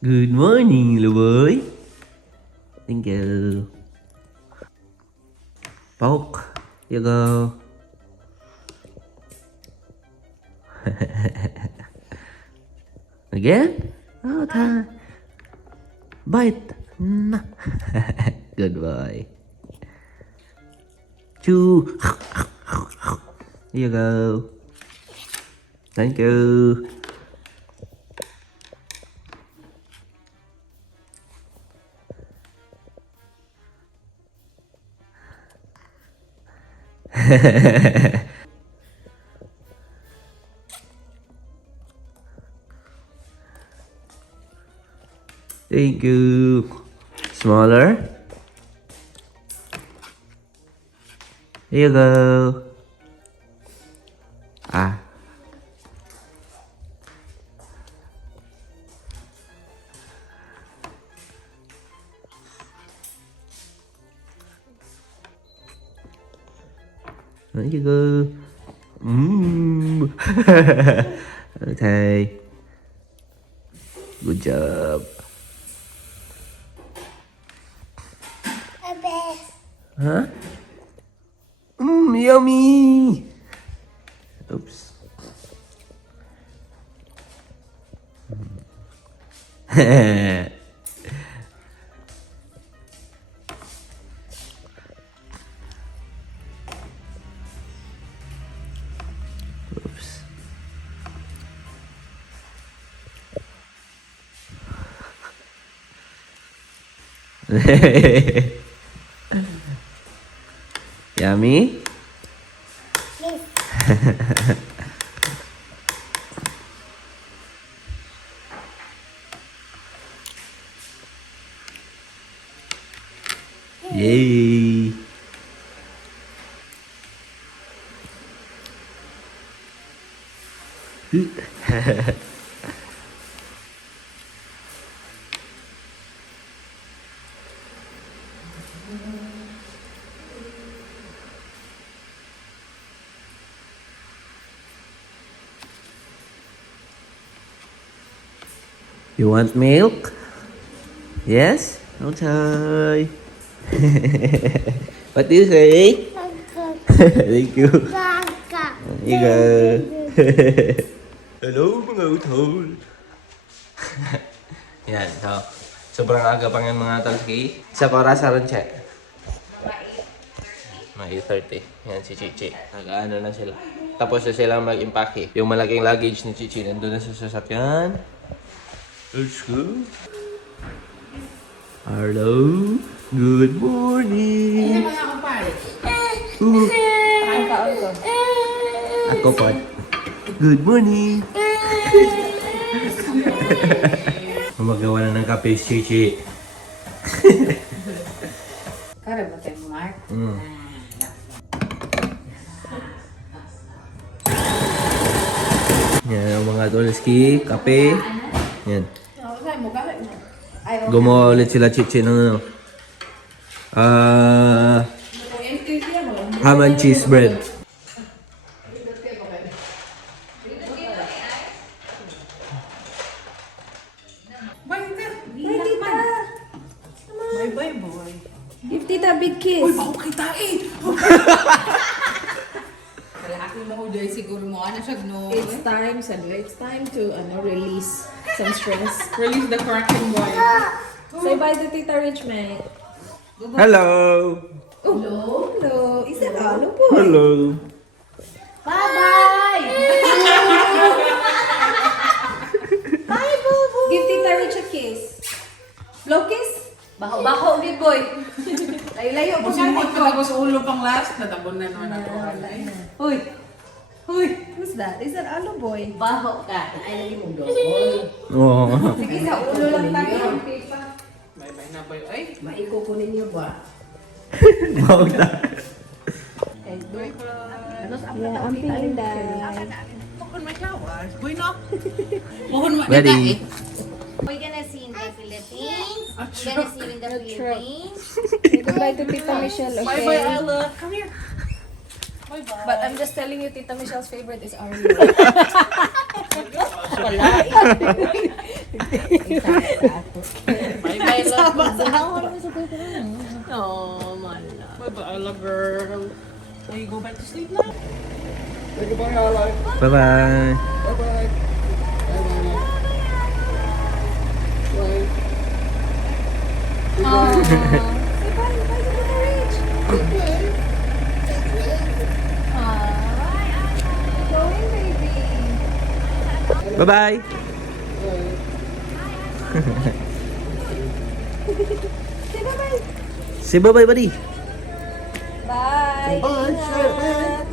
Good morning, little boy. Thank you. Poke. Here you go. Again? Oh, bite. Nah. Good boy. Chew. Here you go. Thank you. Thank you. Smaller. Here you go. Ah. There you go. Okay. Good job. Huh? Yummy. Oops. Oops. Yummy? Yay! You want milk? Yes? Okay. What do you say? Thank you. There you go. Hello mga utol. Yan, so. Sobrang aga pa ngayon mga talski. Sa oras aron check. Mga 8:30. Yan si Chichi. Nag-ano na sila. Tapos na silang mag-impake. Yung malaking luggage ni Chichi nandun na sa sasakyan. Let's go. Hello. Good morning. Ako pa. Good morning. Magawa na ng kape si Chichi. Kara ba tayo, Mark? Yan ang mga tolski, kape. Yan. Gumawa ulit sila Chichi ng ano. Ham and cheese bread. Bye, boy. Give Tita a big kiss. Uy, bako kita eh! Kalahati mo ko dyan siguro mo. Ano siya, no? It's time, Sandra. It's time to release some stress. Release the cracking boy. Say bye to Tita Rich, mate. Hello. Oh, hello. Is that all po? Hello. Bye-bye! Bye, boo-boo! Give Tita Rich a kiss. Blow kiss? Baho-baho, good boy. Layo-layo po Masimot natin pa tapos ulo pang last. Natabon na naman ako. Uy, uy. Who's that? Is that Alo Boy? Baho ka. Oh. Sige, sa ulo lang tayo. Bye-bye na, boy. Ay, Maikukunin niyo ba? Bawag na. Yeah, I'm feeling that. Mukhan masyawas. Boy, no? Mukhan mo. Ready? We're gonna see in the Philippines. We're gonna see you in the Philippines. Goodbye to Tita Michelle, okay? Bye-bye, Ella. Come here. But I'm just telling you, Tita Michelle's favorite is Ario. Bye-bye, love. Oh, man. Bye-bye, love girl. So you go back to sleep now? Bye-bye. Bye-bye. Say bye-bye, buddy. Bye. Ingat.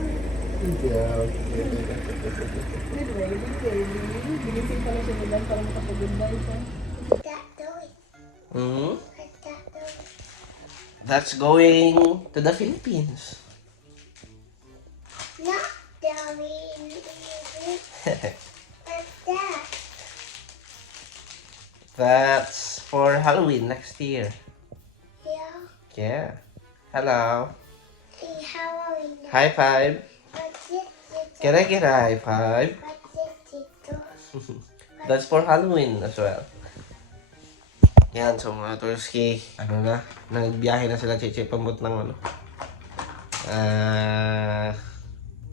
Hmm? That's going to the Philippines. Not doing What's that? That's for Halloween next year. Yeah. Yeah. Hello. See Halloween. High five. What's it? Can I get a high five? What's it, Tito? That's for Halloween as well. Yan, so mga Turski, ano na, nagbiyahe na sila Chichi pamut ng ano.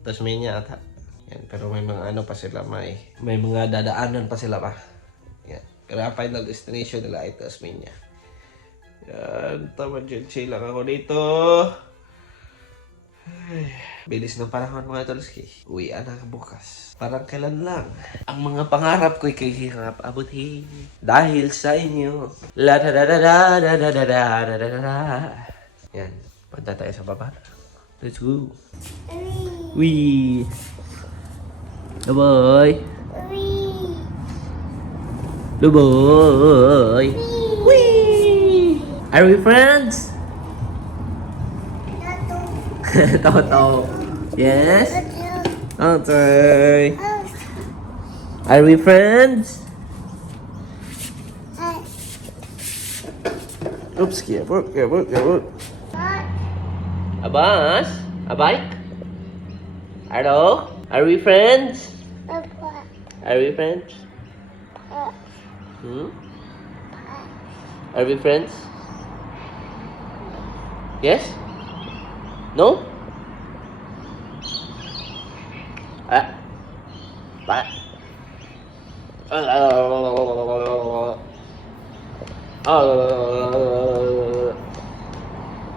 Tasmania ata. Yan, pero may mga ano pa sila, may mga dadaanan pa sila pa. Yan, pero ang final destination nila ay Tasmania. Yan, tama chill lang ako dito. Ay, bilis ng panahon mga Turski. Uwian na bukas. Parang kailan lang. Ang mga pangarap ko'y kahirap abutin dahil sa inyo. La da da da da da da da da da da da. Yan, punta tayo sa baba. Let's go. Wee. Bye-bye. Bye-bye. Wee. Are we friends? Toto. Yes? Okay. Are we friends? Oops, careful. A bus? A bike? Hello? Are we friends? Are we friends? Are we friends? Yes? No?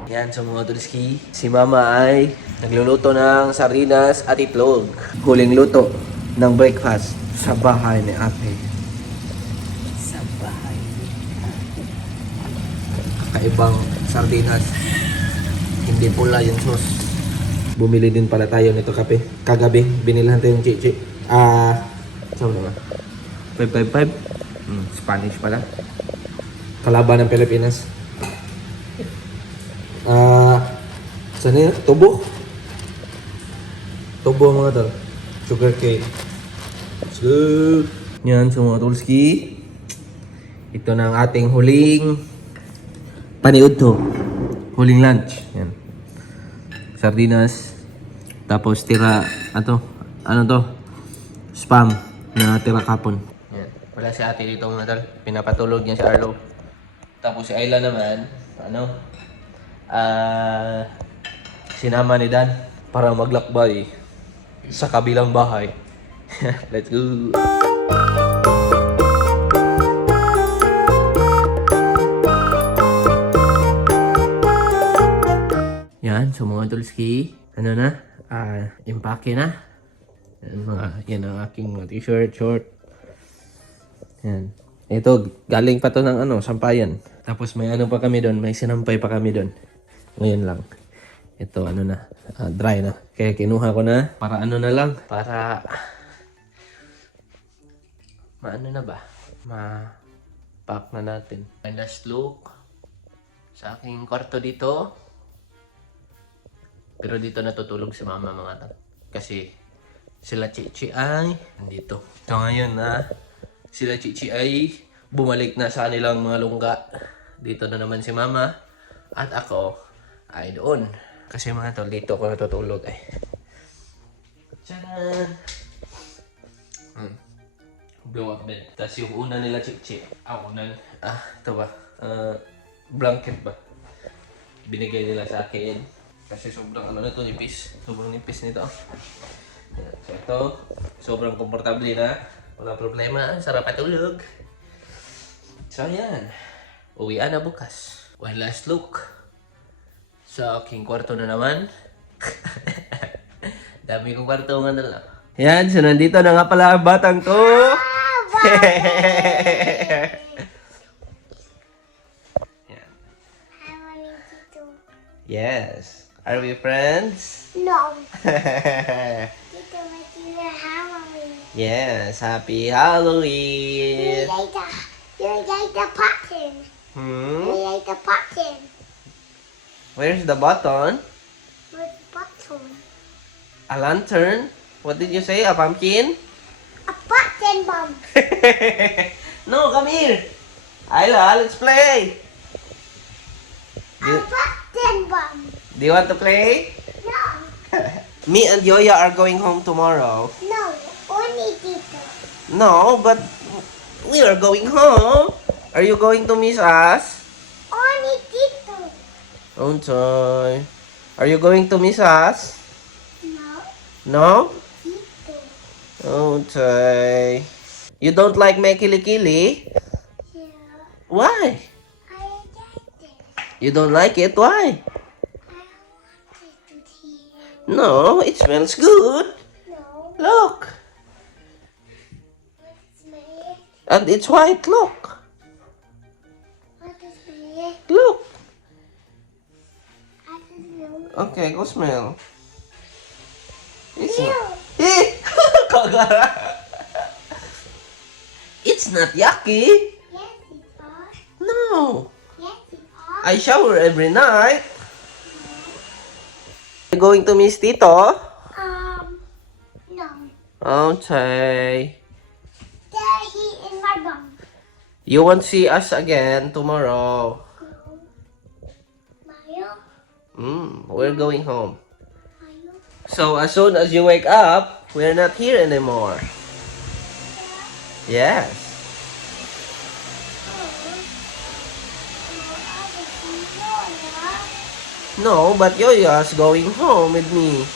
Yan sa mga Turski. Si Mama ay nagluluto ng sardinas at itlog. Huling luto ng breakfast sa bahay ni Ate. Sa bahay. Kakaibang sardinas. Hindi pula yung sauce. Bumili din pala tayo nito kape. Kagabi, binilahan tayo yung chichi. Saan naman? 555? Spanish pala. Kalaban ng Pilipinas. Saan yun? Tubo. Tubo mga tol. Sugar cane. Let's go. Yan sa mga Tulski. Ito na ang ating huling paniud to. Huling lunch. Yan. Sardinas. Tapos tira, ano to? Spam na tira kapon. Yan. Wala si ate dito mga tol. Pinapatulog niya si Arlo. Tapos si Ayla naman, sinama ni Dan para maglakbay sa kabilang bahay. Let's go! Yan, so mga Tulski, impake na. Yan ang aking mga t-shirt, short. Yan. Ito, galing pa to ng sampayan. Tapos may pa kami doon, may sinampay pa kami doon. Ngayon lang. Ito, dry na. Kaya kinuha ko na, para na lang. Para, ma-pack na natin. My last look sa aking kwarto dito. Pero dito natutulog si Mama mga tao. Kasi sila Chichi ay nandito. So ngayon sila Chichi ay bumalik na sa kanilang mga lungga. Dito na naman si Mama. At ako ay doon. Kasi mga tol, dito ako natutulog Tcharan! Blow up bed. Tapos yung una nila chik-chik. Ito ba? Blanket ba? Binigay nila sa akin. Kasi sobrang ano na ito, nipis. Sobrang nipis nito. Yan. So ito, sobrang komportable na. Wala problema. Sarap patulog. So yan. Uwian na bukas. One last look. Sa aking kwarto na naman. Dami kong kwarto nga na lang. Yan, so nandito na nga pala ang batang to. Yan. I want Tito. Yes. Are we friends? No. Tito, make you Halloween. Yes. Happy You Halloween. like the button. You like the button. Where's the button? With button. A lantern? What did you say? A pumpkin? A button bomb. No, come here. Ayla, let's play. A button bomb. Do you want to play? No. Me and Yoya are going home tomorrow. No. Only Tito. No, but we are going home. Are you going to miss us? Only Tito. Okay. Are you going to miss us? No. No? Tito. Okay. You don't like Mekilikili? Yeah. Why? I like it. You don't like it? Why? I want it here. No, it smells good. No. Look. What's my And it's white. Look. What is my Look. I don't know. Okay, go smell. It's Ew. not. Eh! Kagara. It's not yucky. Yes, it are. No. Yes, it are. I shower every night. You going to miss Tito? No. Okay. There he in my bum. You won't see us again tomorrow. Mario, We're going home. Mario. So as soon as you wake up, we're not here anymore. Yes. No, but Yoya's going home with me.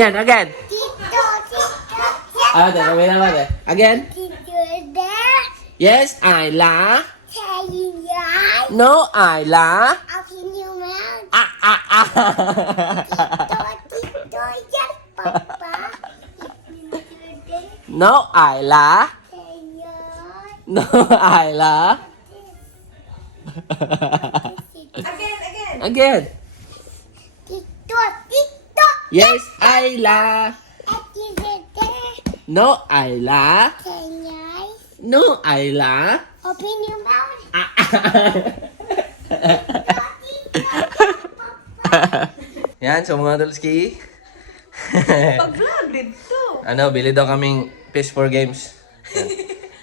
Again. Tito, Wait naman Again. Tito is there. Yes, Ayla. Saying yes. No, Ayla. Open your mouth. Ah. Tito, yes, Papa. Tito there. No, Ayla. Say yes. No, Ayla. Again. Tito, Tito. Yes, Ayla. Tito there. No, Ayla. Say yes. No, Ayla. Open your mouth. Yan, so mga Dolski. Pag-vlog dito. Bili daw kaming PS4 Games.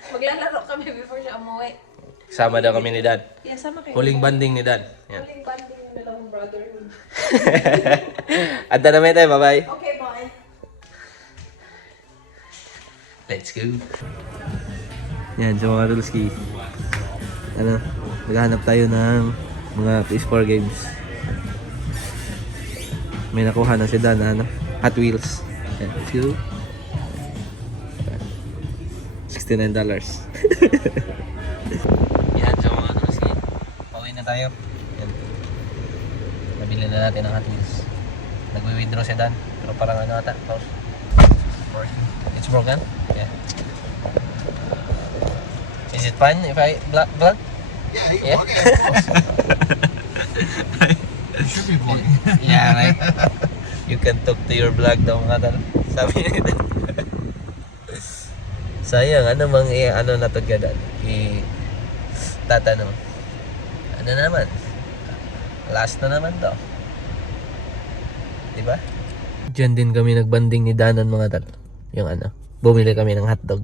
Maglalaro kami before siya umuwi. Sama daw kami ni Dad. Yeah, sama kayo. Huling banding ni Dad. Yan. Huling banding na lang brotherhood. Anta na tayo, bye-bye. Okay, bye. Let's go. Yan, so mga Dolski. Naghahanap tayo ng mga PS4 games. May nakuha na si Dan na Hot Wheels. Yan, let's go. $69. Yan, so mga Dolski. Pauwi na tayo. Yan. Nabili na natin ang Hot Wheels. Nagwi-withdraw si Dan. Pero parang ata. Pause. It's broken? Yeah. Is it fine if I vlog? Yeah, Yeah. it should be vlogging. Yeah, right. You can talk to your vlog daw mga tal. Sabi nito. Sayang, na to gadan? Tatanong. Ano naman? Last na naman to. Diba? Diyan din kami nagbanding ni Danan mga tal. Yung bumili kami ng hotdog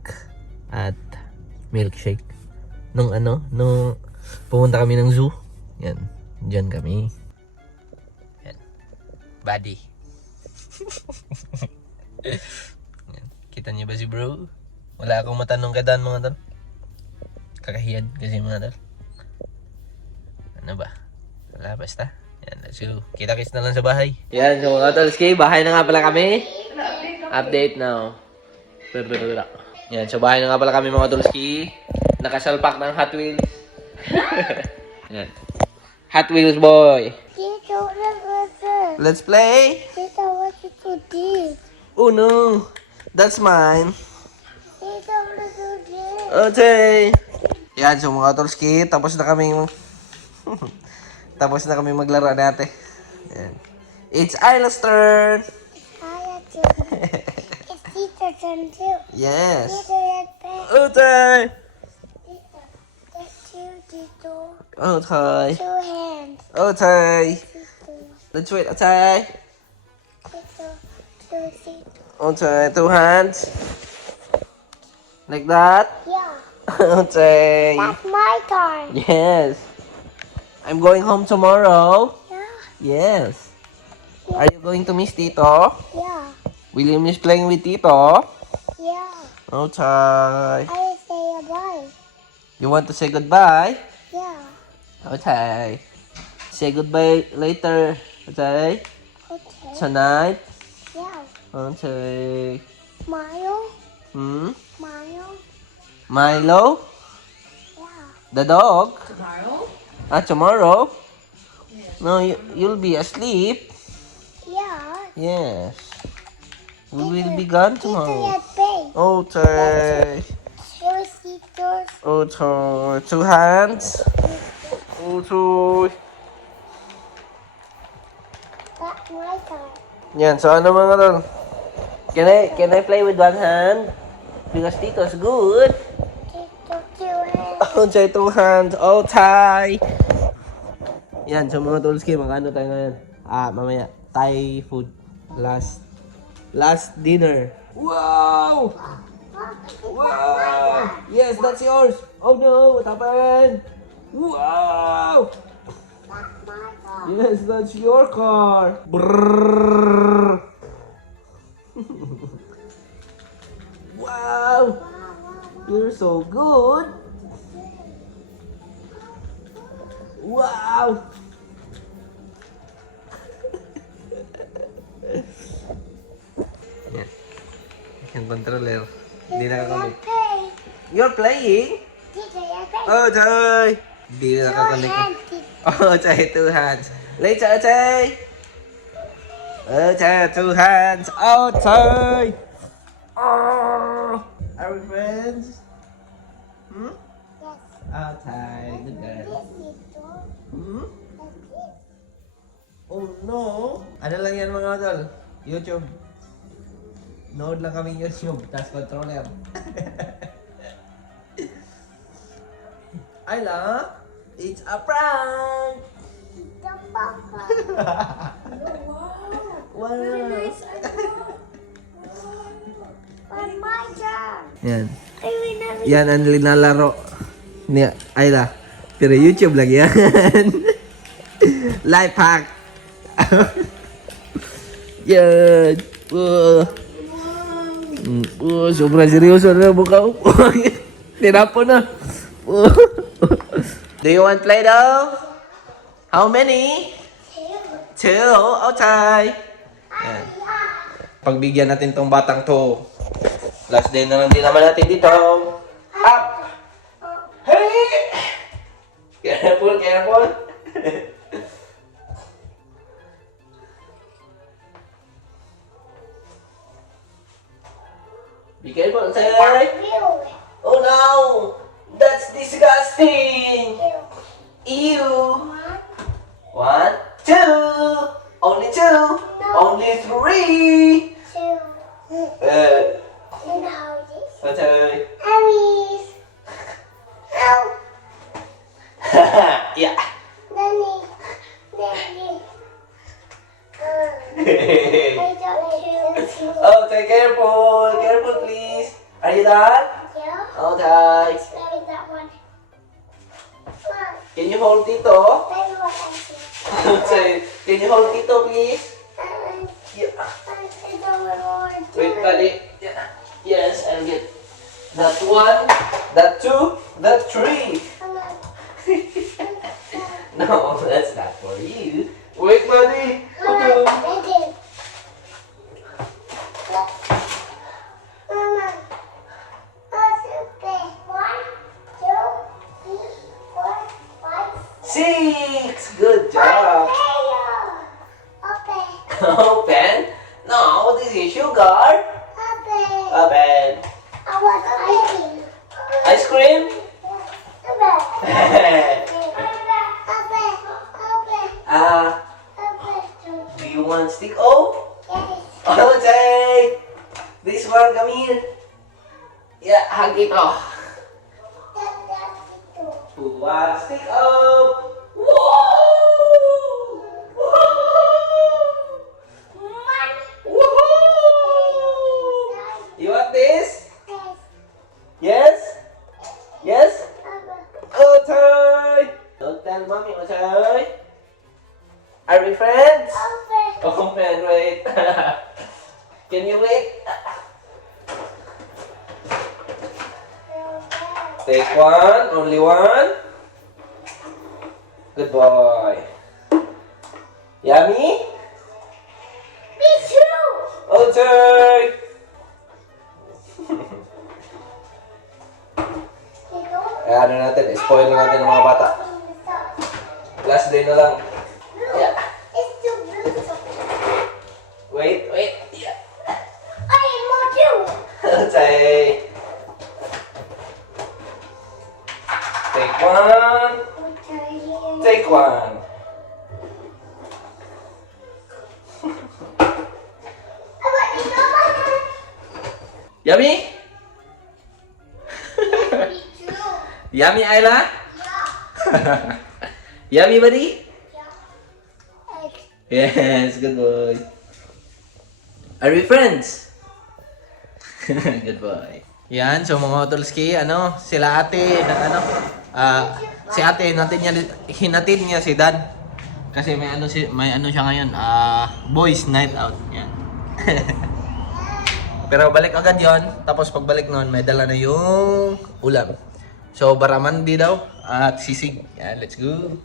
at milkshake. Nung pumunta kami ng zoo. Yan, diyan kami. Yan. Buddy. Yan. Kita niyo ba si bro? Wala akong matanong kay Dan mga tol. Kakahiyad kasi mga tol. Ano ba? Wala basta. Yan, let's go. Kita-kits na lang sa bahay. Yan, so mga tolski, bahay na nga pala kami. Update now. Yan, so bahay na nga pala kami mga tolski. Nakasalpak ng Hot Wheels. Yan. Hot Wheels boy. Tito, look. Let's play. Tito, what did you do? Oh no, that's mine. Tito, what did you do? Okay. Yan, so mga tolski, tapos na kami tapos na kami maglaro natin. Yan. It's Isla's turn. I have to. It's Tito's turn too. Yes. Tito, let's play. Okay. Tito, that's two, Tito. Okay. Two hands. Okay. Tito, Let's wait. Okay. Tito, two, Tito. Okay. 2 hands. Like that. Yeah, Okay. that's my turn. Yes. I'm going home tomorrow. Yeah, Yes. Are you going to miss Tito? yeah, Will you miss playing with Tito? yeah. Okay. I will say bye. You want to say goodbye? Yeah, Okay. Say goodbye later. Okay. okay. Tonight. Yeah, Okay. Mario, Hmm? Mario. Milo? Yeah, The dog? Tomorrow? Tomorrow? No, you'll be asleep. yeah. Yes. We will be gone Tito, tomorrow. let's play. Okay. Two Titos. Okay. 2 hands. Okay. That's my turn. Yan, so ano mga tol? Can I play with 1 hand? Because Tito's good. Tito, two hands. Okay, 2 hands. Okay. Yan, so mga tolski, magkano tayo ngayon? Mamaya. Thai food. Last dinner. Wow! Wow! Yes, that's yours. Oh no, what happened? Wow! That's my turn. Yes, that's your car. Brrrr. Wow! You're so good. Wow! Yan. Yung controller. Hindi nakakonect. Let's play. You're playing? Tito, let's play. Oh, Chay! Hindi na Two nakakonect. hands, Tito. Oh, Chay, 2 hands. Later, Chay! Oh, Chay, 2 hands. Oh, Chay! Oh! Are we friends? Hmm? Yes. Oh, Chay, good girl. This Tito. Hmm? That's it. Oh no! Ano lang yan mga tol? YouTube. Nood lang kami YouTube, tas controller. Ayla, it's a prank! Tito Baka. Wow! On my turn. Yan. I will never. Yan ang linalaro ni Ayla. Pero YouTube lang yan. Life hack. Yan. Sobrang seryoso na mukha ko. Tinapo na. Do you want Play-Doh? How many? 2. Okay. Yan. Pagbigyan natin tong batang to. Last day na lang din naman natin dito. Up! Hey! Careful, careful. Be careful, say. Oh no! That's disgusting! Ew! 1, 2! Only 2! Only 3! Okay. Aries. Ow. Yeah. Nanny. Nanny. I don't Okay, careful. Careful, please. Are you done? Yeah. Okay. Maybe that one. One. Can you hold Tito? Maybe what I see. Okay. Can you hold Tito, please? And Yeah. one. Wait, buddy. Yeah. Yes, I'll get that one, that two, that three. No, that's not for you. Wait, buddy. Mama, ready. Mama, okay. 1, 2, 3, 4, 5. 6. Good job. Okay. Open. No, this is sugar. Okay. Open. I want ice cream. Ice cream. Do you want stick? Oh, okay. This one, come here. Yeah, hug it off. One stick up. Whoa! Woohoo! You want this? Yes? Yes? Okay. Don't tell mommy, okay? Are we friends? Oh, man, wait. Can you wait? Take one, only one. Good boy. Yummy? Me too. Okay. Ano natin, spoil na natin ng mga bata. Last day na lang. Yeah. It's too blue. Wait. Yeah. I need more too. Okay. Take one. Take one. Yummy? Yummy, Ayla? Yummy, buddy? Yes, good boy. Are we friends? Good boy. Yan, so mga Otolski, sila ate, si ate, hinatid niya si dad. Kasi may siya ngayon, boys night out. Yan. Pero balik agad yon. Tapos pagbalik noon, may dala na yung ulam. So, baramandi daw at sisig. Yan, let's go.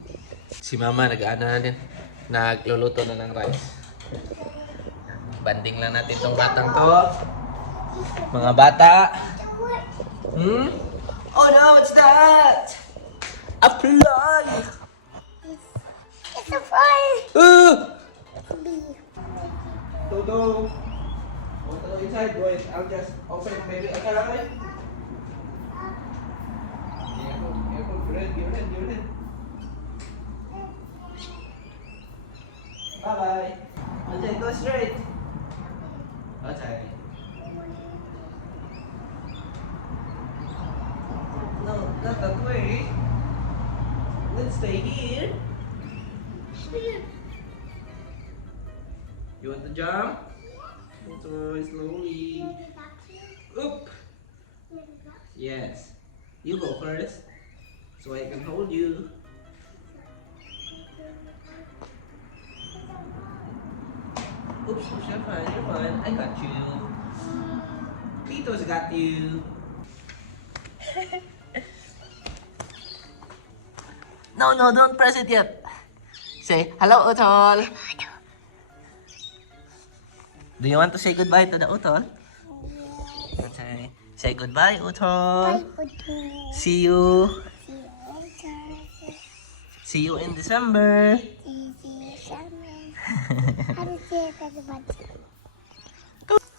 Si mama na din. Nagluluto na ng rice. Banding lang natin tong batang to. Mga bata. Oh no, what's that? Apply! It's a fire. Todo. Want to go inside? Wait, I'll just open maybe a caramel. Careful, you're in. Bye-bye. Okay, go straight. Okay. No, not that way. Let's stay here. You want to jump? So slowly. Oop. Yes. You go first. So I can hold you. Oops, you're fine. I got you. Tito's got you. No, don't press it yet. Say, hello, Utol. Do you want to say goodbye to the Utol? Okay. Say goodbye, Utol. See you. See you in December.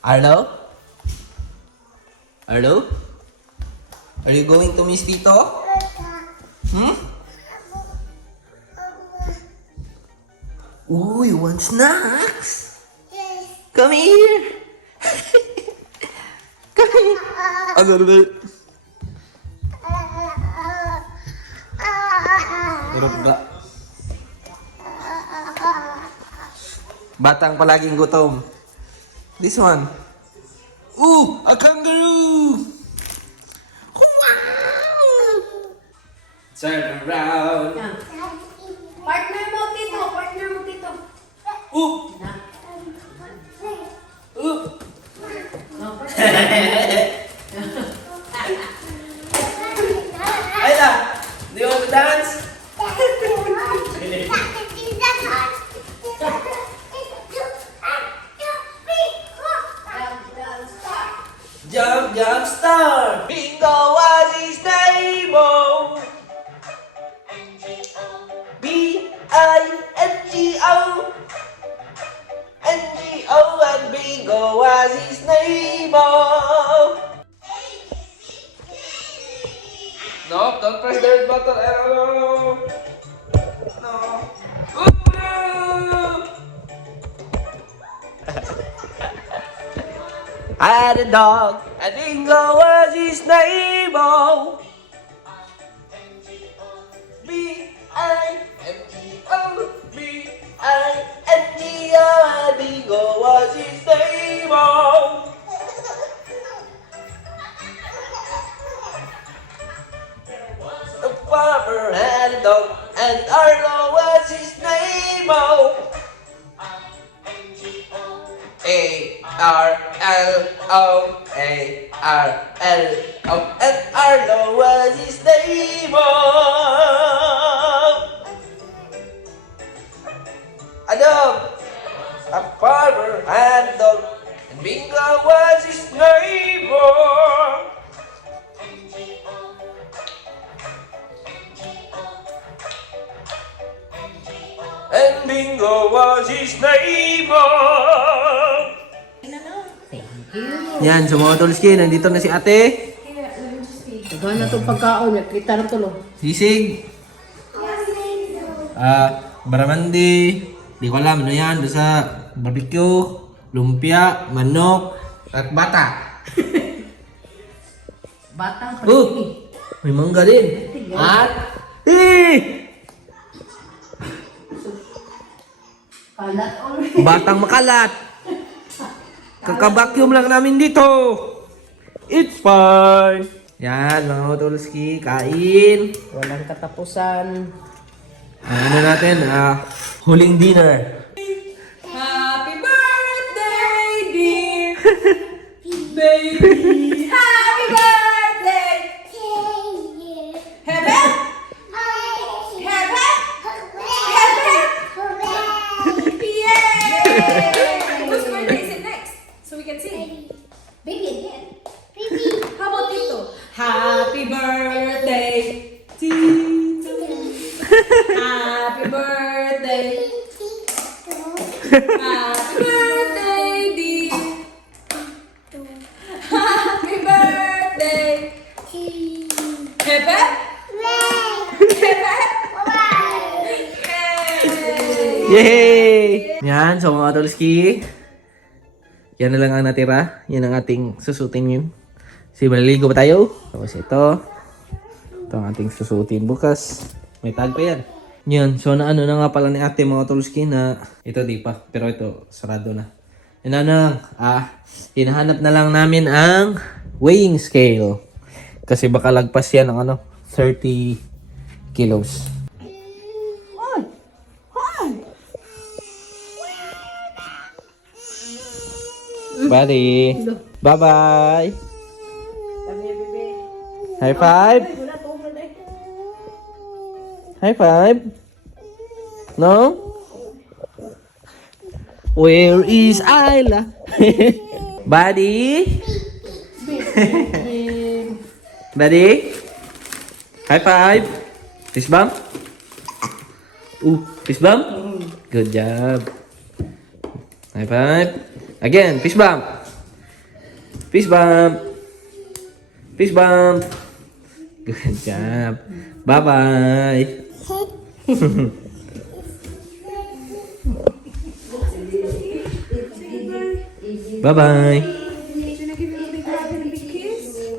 Arlo? Are you going to miss Tito? Ooh, you want snacks? Come here. Come here. Batang palaging gutom. This one. Ooh, a kangaroo. Wow. Turn around. Partner mo, Tito. Ooh. Ooh. Ayla, do you want to dance? Jump, jump, star! Bingo was his name, oh. B-I-N-G-O. N-G-O and Bingo was his name, oh. Nope, don't press the red button. No. I had a dog, and Bingo was his name, oh. B-I-N-G-O, B-I-N-G-O, and Bingo was his name, oh. A farmer had a dog, and Arlo was his name, oh. A-R-L-O, A-R-L-O, and Arlo was his name, oh. A dog, a farmer had a dog, and Bingo was his name, oh. And Bingo was his name, oh. Yan, sa mga Tulski, nandito na si ate. Tagahan na itong pagkaon. Kita na tulo. Sisig. Baramandi. Di ko alam, ano yan? Doon sa barbecue, lumpia, manok, at bata. Batang May mangga din. At, Kalat already. batang makalat. Kaka-vacuum lang namin dito. It's fine. Yan, mga Tulski, kain. Walang katapusan. Ano natin? Huling dinner. Happy birthday, dear baby. Happy birthday. Happy? Yay! Whose birthday is it next? So we can sing. Baby again. How about Tito? Happy birthday, Tito. Happy birthday. Happy birthday, dear. Happy birthday. Pepe? Pepe? Yay! Yan, so mga Tulski. Yan na lang ang natira. Yan ang ating susutin yun. Si maliligo ba tayo? Tapos ito. Ito ang ating susutin bukas. May tag pa yan. Yan, so na ano na nga pala ni ate mga Tulski na ito di pa. Pero ito, sarado na. Yan na hinahanap na lang namin ang weighing scale. Kasi baka lagpas yan ng 30 kilos. Buddy. Bye-bye. High five. High five. No? Where is Ayla? Buddy? Buddy? High five. Fist bump? Fist bump? Good job. High five. Again, fist bump. Fist bump. Fist bump. Good job. Bye-bye. Bye-bye.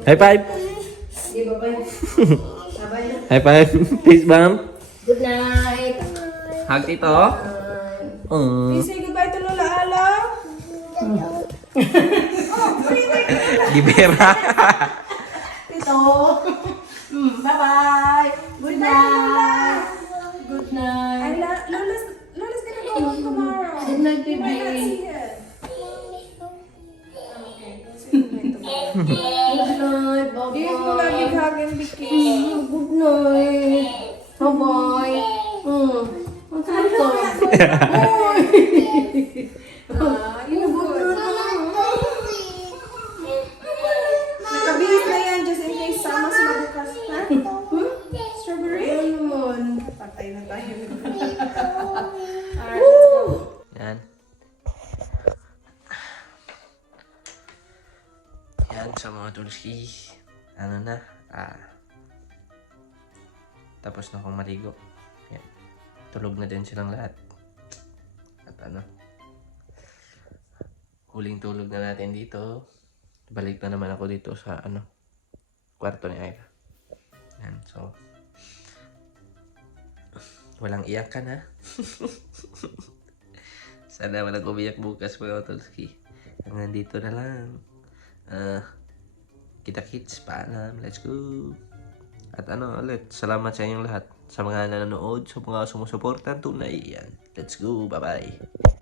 High five. High five. Fist bump. Good night. Hug Tito. Say goodbye to Lola Ala. Gibera. Tito. Bye-bye. Good night. Good night. Lola's gonna go home tomorrow. Good night, You might not baby. see her. Okay, go say goodnight to Mama. Oh, boy. Ang sarap to. Yung good. Nakabihis na yan just in case sama sa bukas. Ha? Strawberry? Ayun. Patay na tayo. Alright, let's go. Yan. Yan sa mga tulski. Ano na? Tapos na akong maligo. Yan. Tulog na din silang lahat. At ano? Huling tulog na natin dito. Balik na naman ako dito sa kwarto ni Ira. Yan. So, walang iyakan ha. Sana walang umiyak bukas mga tulski. Hanggang dito na lang. Kita-kits, paalam. Let's go. At ulit, salamat sa inyong lahat. Sa mga nanonood, sa mga sumusuportan, tunay. Yan. Let's go. Bye-bye.